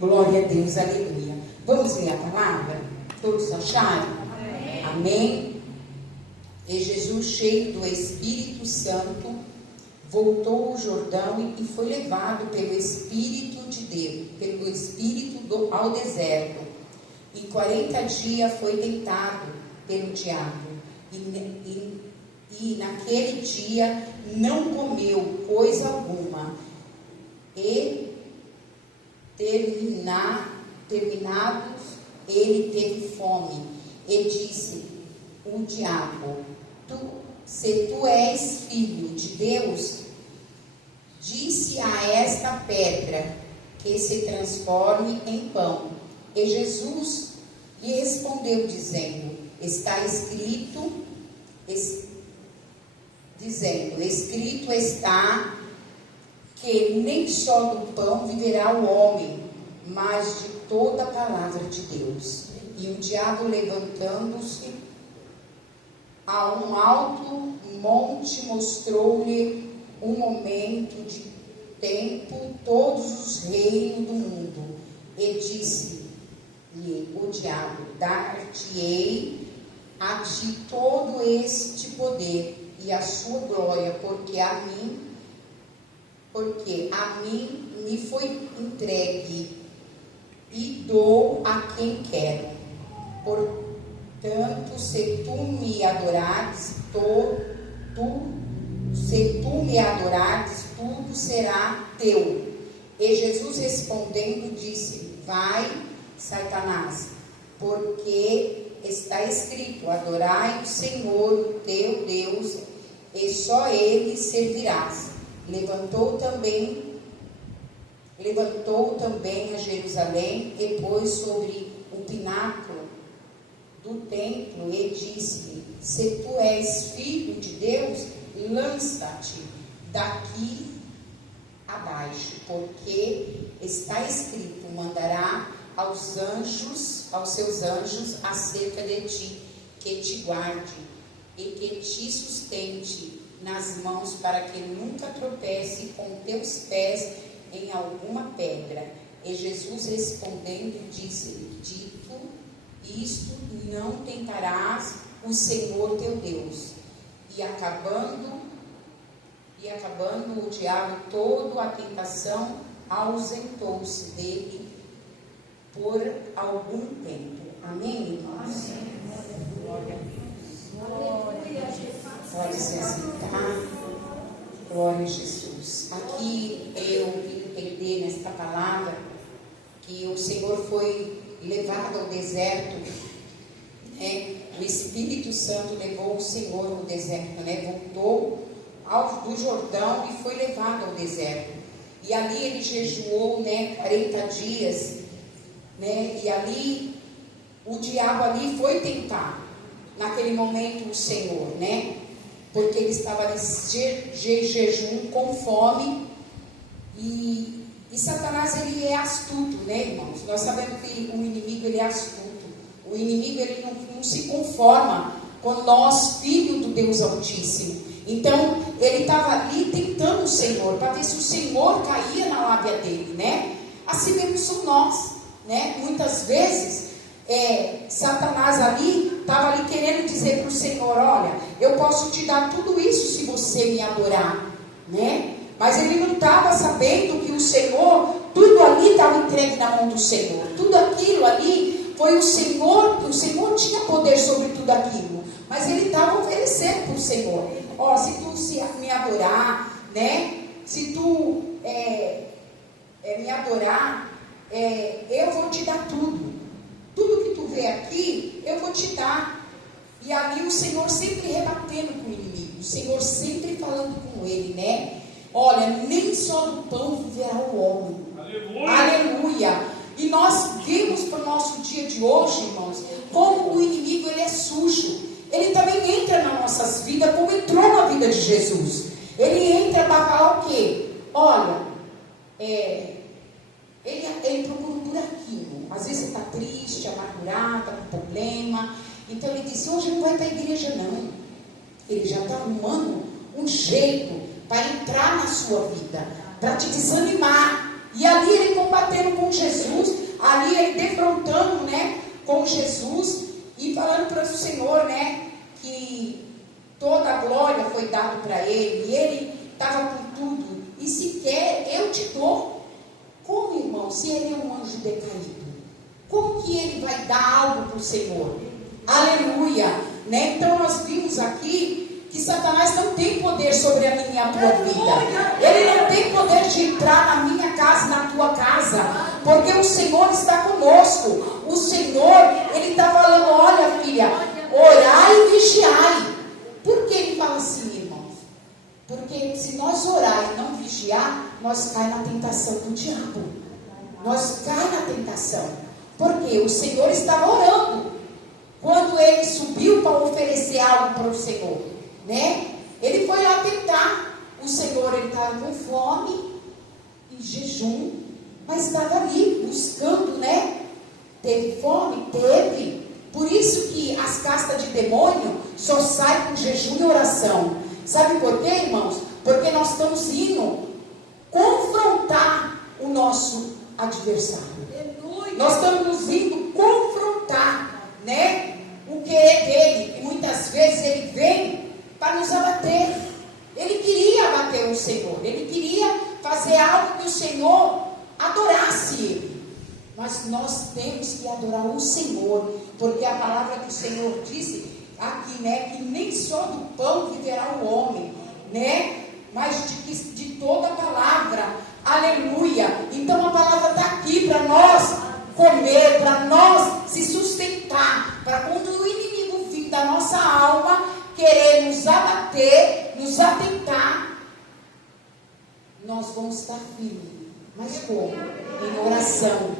Glória a Deus, aleluia. Vamos ler a palavra? Todos acharam? Amém. Amém. E Jesus, cheio do Espírito Santo, voltou ao Jordão e foi levado pelo Espírito de Deus, ao deserto. Em 40 dias foi tentado pelo diabo. E naquele dia não comeu coisa alguma. E terminados, ele teve fome. E disse o diabo: se tu és filho de Deus, disse a esta pedra que se transforme em pão. E Jesus lhe respondeu, dizendo: escrito está que nem só do pão viverá o homem, mas de toda a palavra de Deus. E o diabo, levantando-se a um alto monte, mostrou-lhe um momento de tempo todos os reinos do mundo. E disse-lhe o diabo: dar-te-ei a ti todo este poder e a sua glória, porque a mim me foi entregue e dou a quem quero. Portanto, se tu me adorares, tudo será teu. E Jesus respondendo disse: vai, Satanás, porque está escrito: adorai o Senhor, o teu Deus, e só ele servirás. Levantou também a Jerusalém e pôs sobre o pináculo do templo e disse-lhe: se tu és filho de Deus, lança-te daqui abaixo, porque está escrito: mandará aos seus anjos acerca de ti, que te guarde e que te sustente nas mãos, para que nunca tropece com teus pés em alguma pedra. E Jesus respondendo disse-lhe: dito isto, não tentarás o Senhor teu Deus. E acabando o diabo toda a tentação, ausentou-se dele por algum tempo. Amém, irmãos? Glória a Deus. Pode se assentar. Glória a Jesus. Aqui eu entender nesta palavra que o Senhor foi levado ao deserto, né? O Espírito Santo levou o Senhor no deserto, né? Voltou do Jordão e foi levado ao deserto. E ali ele jejuou, né? 40 dias, né? E ali o diabo ali foi tentar, naquele momento, o Senhor, né? Porque ele estava ali jejum, com fome. E Satanás, ele é astuto, né, irmãos? Nós sabemos que o inimigo, ele é astuto. O inimigo, ele não se conforma com nós, filhos do Deus Altíssimo. Então, ele estava ali tentando o Senhor, para ver se o Senhor caía na lábia dele, né? Assim mesmo somos nós, né? Muitas vezes, Satanás ali, estava ali querendo dizer para o Senhor: olha, eu posso te dar tudo isso se você me adorar, né? Mas ele não estava sabendo que o Senhor, tudo ali estava entregue na mão do Senhor. Tudo aquilo ali foi o Senhor tinha poder sobre tudo aquilo. Mas ele estava oferecendo para o Senhor: ó, se tu me adorar, né? Se tu me adorar, eu vou te dar tudo. Tudo que tu vê aqui, eu vou te dar. E ali o Senhor sempre rebatendo com o inimigo. O Senhor sempre falando com ele, né? Olha, nem só do pão viverá o homem. Aleluia! Aleluia! E nós vimos para o nosso dia de hoje, irmãos, como o inimigo, ele é sujo. Ele também entra nas nossas vidas, como entrou na vida de Jesus. Ele entra para falar o quê? Olha, ele procura um buraquinho. Às vezes você está triste, amargurado, com problema. Então ele diz: hoje não vai para a igreja não. Ele já está arrumando um jeito para entrar na sua vida, para te desanimar, E ali ele combatendo com Jesus, ali ele defrontando, né, com Jesus e falando para o Senhor, né, que toda a glória foi dada para ele, e ele estava com tudo, e se quer, eu te dou. Como, irmão, se ele é um anjo decaído? Como que ele vai dar algo para o Senhor? Aleluia, né? Então nós vimos aqui que Satanás não tem poder sobre a minha e a tua vida. Ele não tem poder de entrar na minha casa, na tua casa, porque o Senhor está conosco. O Senhor, ele está falando, olha filha, orai e vigiai. Por que ele fala assim, irmãos? Porque se nós orar e não vigiar, nós cai na tentação do diabo. Nós cai na tentação. Porque o Senhor estava orando. Quando ele subiu para oferecer algo para o Senhor, né? Ele foi lá tentar. O Senhor, ele estava com fome, em jejum, mas estava ali, buscando, né? Teve fome? Teve. Por isso que as castas de demônio só saem com jejum e oração. Sabe por quê, irmãos? Porque nós estamos indo confrontar o nosso adversário. Nós estamos indo confrontar, né, o querer dele. E muitas vezes ele vem para nos abater. Ele queria abater o Senhor. Ele queria fazer algo que o Senhor adorasse ele. Mas nós temos que adorar o Senhor, porque a palavra que o Senhor disse aqui, né, que nem só do pão viverá o homem, né, mas de toda a palavra. Aleluia. Então a palavra está aqui para nós comer, para nós se sustentar, para quando o inimigo vir da nossa alma querer nos abater, nos atentar, nós vamos estar firmes. Mas como? Em oração.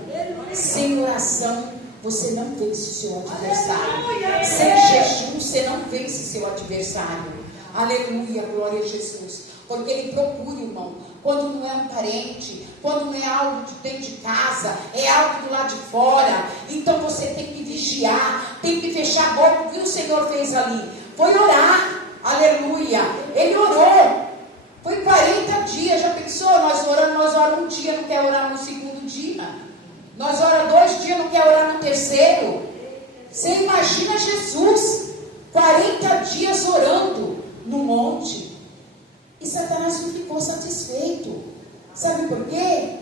Sem oração você não vence o seu adversário. Sem jejum você não vence seu adversário. Aleluia, glória a Jesus. Porque ele procura, irmão, quando não é um parente, quando não é algo de dentro de casa, é algo do lado de fora. Então você tem que vigiar, tem que fechar a boca. O que o Senhor fez ali? Foi orar, aleluia. Ele orou, foi 40 dias. Já pensou? Nós oramos um dia, não quer orar no segundo dia. Nós oramos 2 dias, não quer orar no terceiro. Você imagina Jesus, 40 dias orando no monte. E Satanás não ficou satisfeito. Sabe por quê?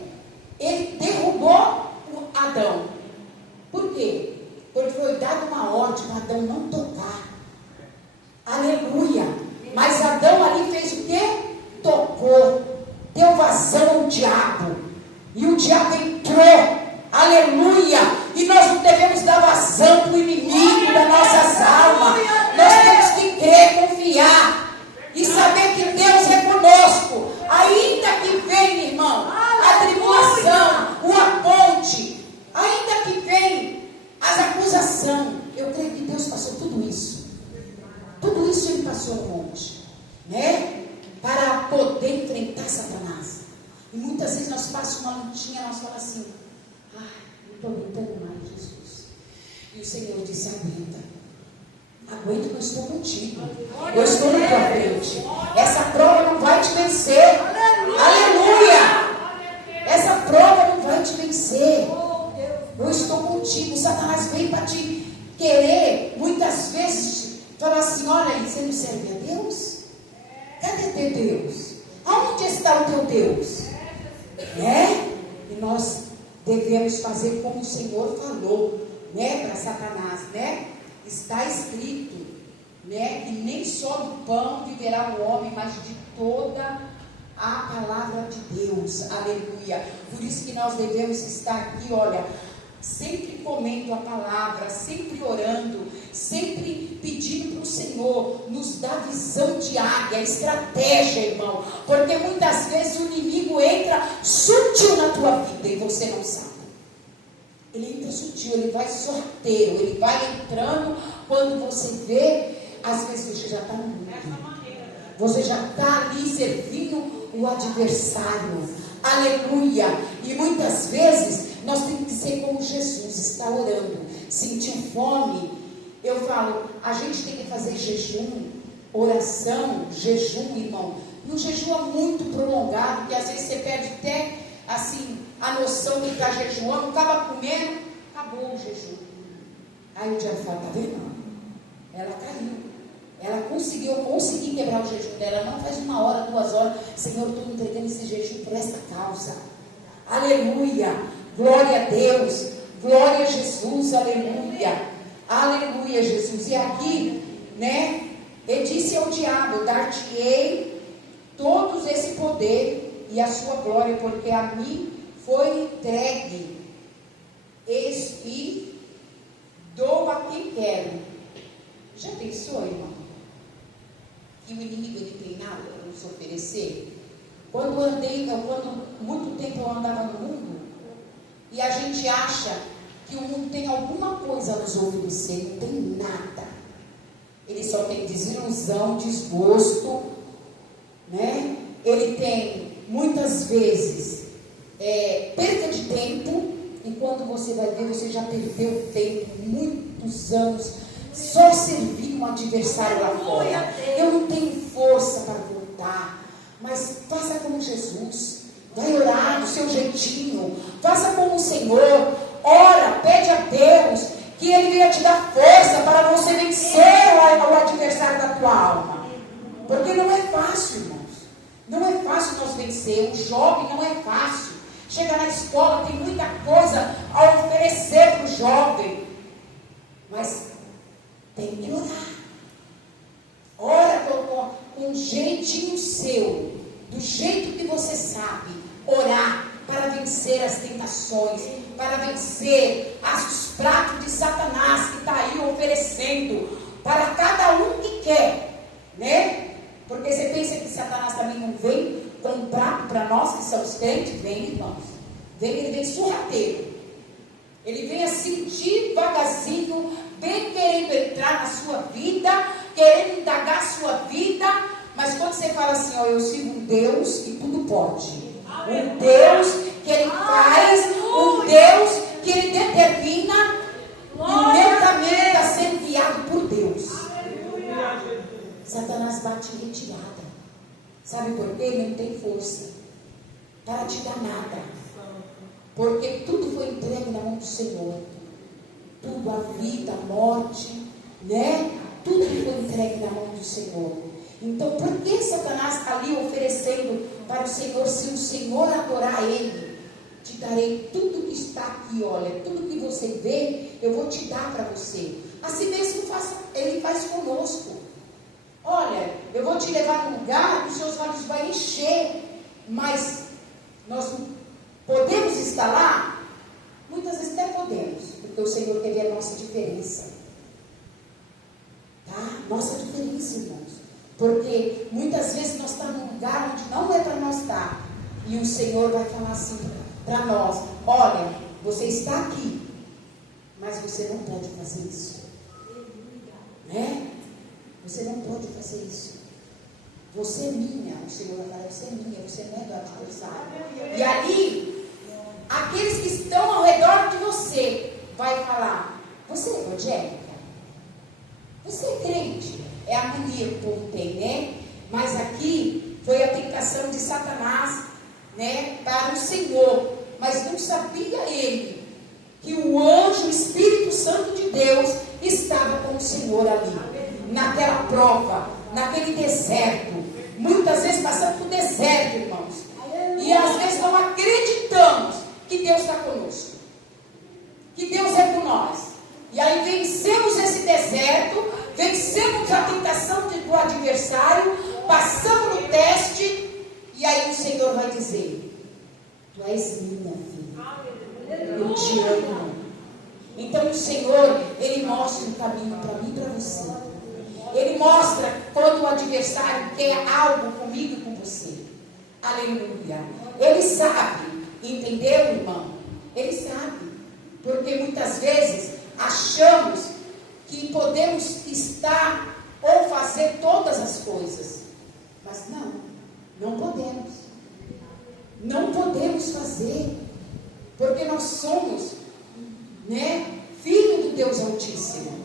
Ele derrubou o Adão. Por quê? Porque foi dada uma ordem para Adão não tocar. Aleluia. Mas Adão ali fez o quê? Tocou. Deu vazão ao diabo. E o diabo entrou. Aleluia. E nós não devemos dar vazão para o inimigo das nossas almas. Nós temos que crer, confiar e saber que Deus é conosco. Ainda que venha, irmão, a tribulação, o aponte, ainda que venha as acusações, eu creio que Deus passou tudo isso. Tudo isso Ele passou no monte, né? Para poder enfrentar Satanás. E muitas vezes nós passamos uma lutinha, nós falamos assim, ai, não estou aguentando mais, Jesus. E o Senhor disse, aguenta que eu estou contigo. Eu estou na tua frente. Essa prova não vai te vencer. Aleluia! Essa prova não vai te vencer. Eu estou contigo. Satanás vem para te querer, muitas vezes, falar assim, olha aí, você não serve a Deus? Cadê teu Deus? Aonde está o teu Deus? E nós devemos fazer como o Senhor falou, né, para Satanás, né? Está escrito, né, que nem só do pão viverá o homem, mas de toda a palavra de Deus. Aleluia. Por isso que nós devemos estar aqui, olha, sempre comendo a palavra, sempre orando, sempre pedindo para o Senhor nos dar visão de águia, estratégia, irmão, porque muitas vezes o inimigo entra sutil na tua vida e você não sabe. Ele entra sutil, ele vai sorteio, ele vai entrando. Quando você vê, às vezes você já está no mundo, você já está ali servindo o adversário. Aleluia. E muitas vezes nós temos que ser como Jesus, está orando, sentiu fome. Eu falo, a gente tem que fazer jejum, oração, jejum, irmão. E um jejum muito prolongado, que às vezes você perde até assim, a noção de estar jejuando, estava comendo, acabou o jejum. Aí o diabo fala, tá vendo? Ela caiu. Ela conseguiu quebrar o jejum dela. Não faz 1 hora, 2 horas. Senhor, estou entregando esse jejum por esta causa. Aleluia. Glória a Deus. Glória a Jesus. Aleluia. Aleluia, Jesus. E aqui, né? Ele disse ao diabo: dar-te-ei todos esse poder e a sua glória, porque a mim foi entregue. E dou a quem quero. Já pensou, irmão? Que o inimigo ele tem nada para nos oferecer? Quando muito tempo eu andava no mundo, e a gente acha que o mundo tem alguma coisa a nos oferecer, não tem nada. Ele só tem desilusão, desgosto, né? Ele tem, muitas vezes, perda de tempo, e quando você vai ver, você já perdeu tempo, muitos anos, só servir um adversário lá fora. Eu não tenho força para voltar, mas faça como Jesus, vai orar do seu jeitinho, faça como o Senhor, ora, pede a Deus, que Ele venha te dar força para você vencer o adversário da tua alma, porque não é fácil, irmãos, não é fácil nós vencer, o jovem não é fácil, chega na escola, tem muita coisa a oferecer para o jovem, mas tem que orar. Ora com um jeitinho seu, do jeito que você sabe, orar para vencer as tentações, para vencer os pratos de Satanás que está aí oferecendo para cada um que quer, né? Porque você pensa que Satanás também não vem com um prato para nós que somos crentes? Vem, irmãos. Ele vem sorrateiro. Ele vem assim devagarzinho, bem querendo entrar na sua vida, querendo indagar a sua vida, mas quando você fala assim, ó, eu sigo um Deus que tudo pode, um Deus que Ele faz, um Deus que Ele determina, e o meu caminho está sendo guiado por Deus. Satanás bate em retirada. Sabe por quê? Ele não tem força para te dar nada, porque tudo foi entregue na mão do Senhor. Tudo, a vida, a morte, né? Tudo foi entregue na mão do Senhor. Então, por que Satanás está ali oferecendo para o Senhor? Se o Senhor adorar Ele, te darei tudo que está aqui, olha, tudo que você vê, eu vou te dar para você. Assim mesmo Ele faz conosco. Olha, eu vou te levar num lugar que os seus olhos vão encher, mas nós podemos estar lá? Muitas vezes até podemos, porque o Senhor quer ver a nossa diferença. Tá? Nossa diferença, irmãos. Porque muitas vezes nós estamos num lugar onde não é para nós estar. E o Senhor vai falar assim para nós: olha, você está aqui, mas você não pode fazer isso. Né? Você não pode fazer isso. Você é minha. O Senhor vai falar: você é minha, você não é do adversário. E ali, aqueles que estão ao redor de você vai falar: você é evangélica? Você é crente? É a mania que o povo tem, né? Mas aqui foi a tentação de Satanás, né, para o Senhor. Mas não sabia ele que o anjo, o Espírito Santo de Deus, estava com o Senhor ali, naquela prova, naquele deserto. Muitas vezes passamos por deserto, irmãos, e às vezes não acreditamos que Deus está conosco, que Deus é por nós. E aí vencemos esse deserto, vencemos a tentação do adversário, passamos no teste, e aí o Senhor vai dizer: tu és minha filha, eu te amo. Então o Senhor, Ele mostra o caminho para mim e para você. Ele mostra quando o adversário quer algo comigo e com você. Aleluia. Ele sabe, entendeu, irmão? Ele sabe, porque muitas vezes achamos que podemos estar ou fazer todas as coisas, mas não podemos. Não podemos fazer, porque nós somos, né, filho do Deus Altíssimo.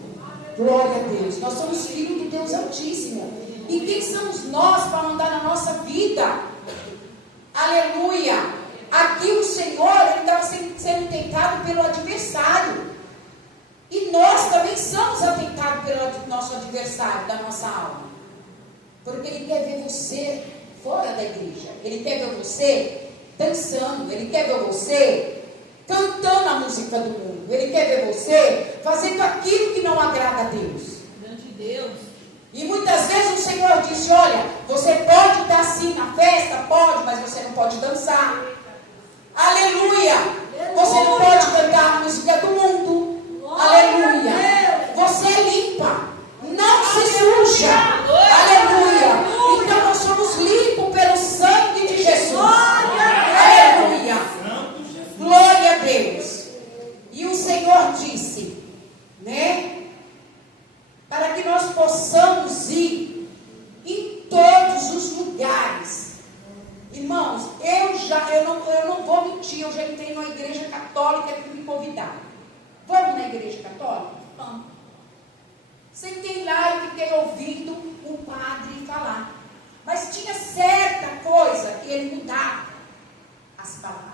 Glória a Deus. Nós somos filhos do Deus Altíssimo. E quem somos nós para mandar na nossa vida? Aleluia. Aqui o Senhor, ele estava sendo tentado pelo adversário. E nós também somos atentados pelo nosso adversário, da nossa alma. Porque ele quer ver você fora da igreja. Ele quer ver você dançando. Ele quer ver você cantando a música do mundo. Ele quer ver você fazendo aquilo que não agrada a Deus. Diante de Deus. E muitas vezes o Senhor disse, olha, você pode estar assim na festa, pode, mas você não pode dançar. Aleluia! Você não pode cantar a música do mundo. Aleluia! Você é limpa. Não se suja. Aleluia! Então nós somos limpos pelo sangue de Jesus. Aleluia! Glória a Deus. E o Senhor disse, né? Para que nós possamos ir em todos os lugares. Irmãos, eu não vou mentir, eu já entrei numa igreja católica que me convidaram. Vamos na igreja católica? Vamos. Sentei lá e fiquei ouvindo o padre falar. Mas tinha certa coisa que ele mudava as palavras.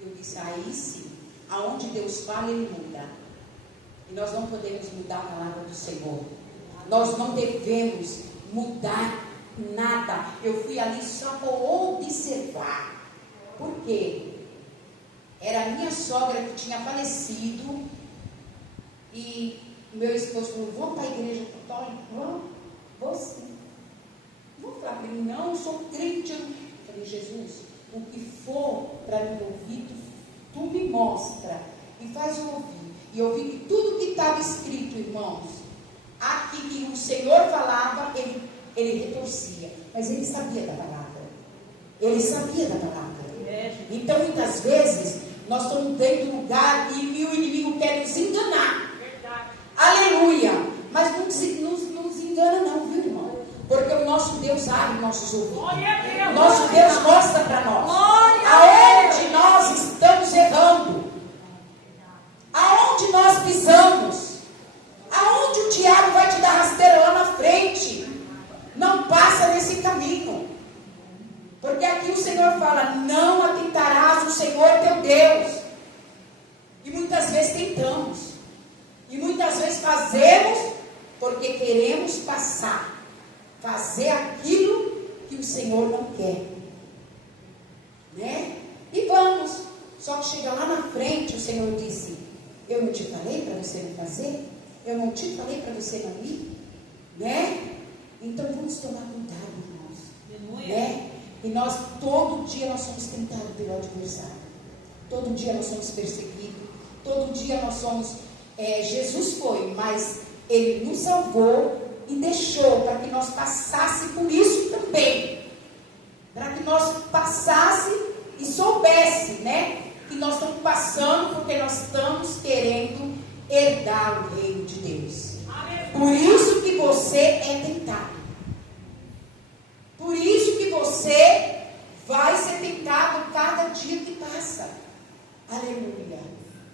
Eu disse, aí sim, aonde Deus fala, ele muda. E nós não podemos mudar a palavra do Senhor. Nós não devemos mudar nada. Eu fui ali só para observar. Por quê? Era a minha sogra que tinha falecido. E meu esposo falou, vamos para a igreja católica? Vamos? Vou sim. Vou falar para ele, não, eu sou crente. Eu falei, Jesus, o que for para me ouvir, tu me mostra. E faz eu ouvir. E eu vi que tudo que estava escrito, irmãos, aqui que o Senhor falava, ele retorcia. Mas ele sabia da palavra. Ele sabia da palavra. Então, muitas vezes, nós estamos dentro do lugar e o inimigo quer nos enganar. Aleluia! Mas não nos engana não, viu, irmão? Porque o nosso Deus abre nossos ouvidos. O nosso Deus mostra para nós aonde nós estamos errando. Aonde nós pisamos. Aonde o diabo vai te dar rasteira lá na frente. Não passa nesse caminho. Porque aqui o Senhor fala, não atentarás o Senhor teu Deus. E muitas vezes tentamos. E muitas vezes fazemos porque queremos passar. Fazer aquilo que o Senhor não quer. Né? E vamos. Só que chega lá na frente, o Senhor disse, eu não te falei para você não fazer? Eu não te falei para você não ir? Né? Então vamos tomar cuidado, irmãos. Né? E nós, todo dia nós somos tentados pelo adversário. Todo dia nós somos perseguidos. Todo dia nós somos... Jesus foi, mas Ele nos salvou e deixou para que nós passássemos por isso também. Para que nós passássemos e soubesse, né? Que nós estamos passando porque nós estamos querendo herdar o reino de Deus. Por isso que você é tentado. Por isso que você vai ser tentado cada dia que passa. Aleluia.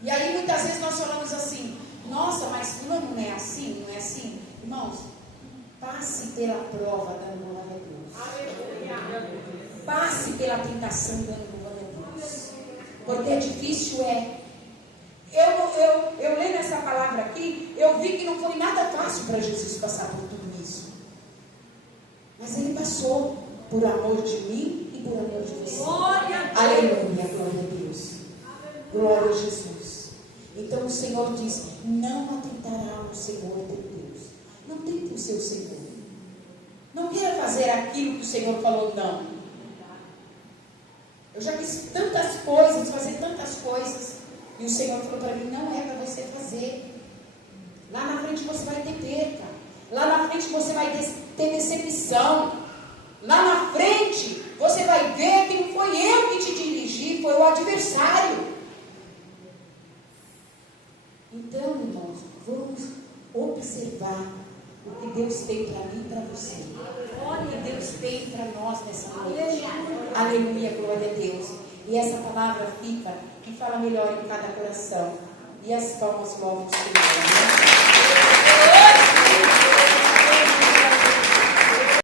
E aí muitas vezes nós falamos assim, nossa, mas fulano não é assim, não é assim. Irmãos, passe pela prova dando glória a Deus. Passe pela tentação dando glória a Deus. Porque difícil eu lendo essa palavra aqui, eu vi que não foi nada fácil para Jesus passar por tudo isso. Mas Ele passou por amor de mim e por amor de você. Aleluia, glória a Deus. Glória a Jesus. Então o Senhor diz, não atentará o Senhor teu Deus. Não tente o seu Senhor. Não queira fazer aquilo que o Senhor falou, não. Eu já fiz tantas coisas, fazer tantas coisas, e o Senhor falou para mim, não é para você fazer. Lá na frente você vai ter perca. Lá na frente você vai ter decepção. Lá na frente você vai ver que não foi eu que te dirigi, foi o adversário. Então, irmãos, vamos observar o que Deus tem para mim e para você. O que Deus tem para nós nessa noite. Aleluia, glória a Deus. E essa palavra fica e fala melhor em cada coração. E as palmas louvam o Senhor.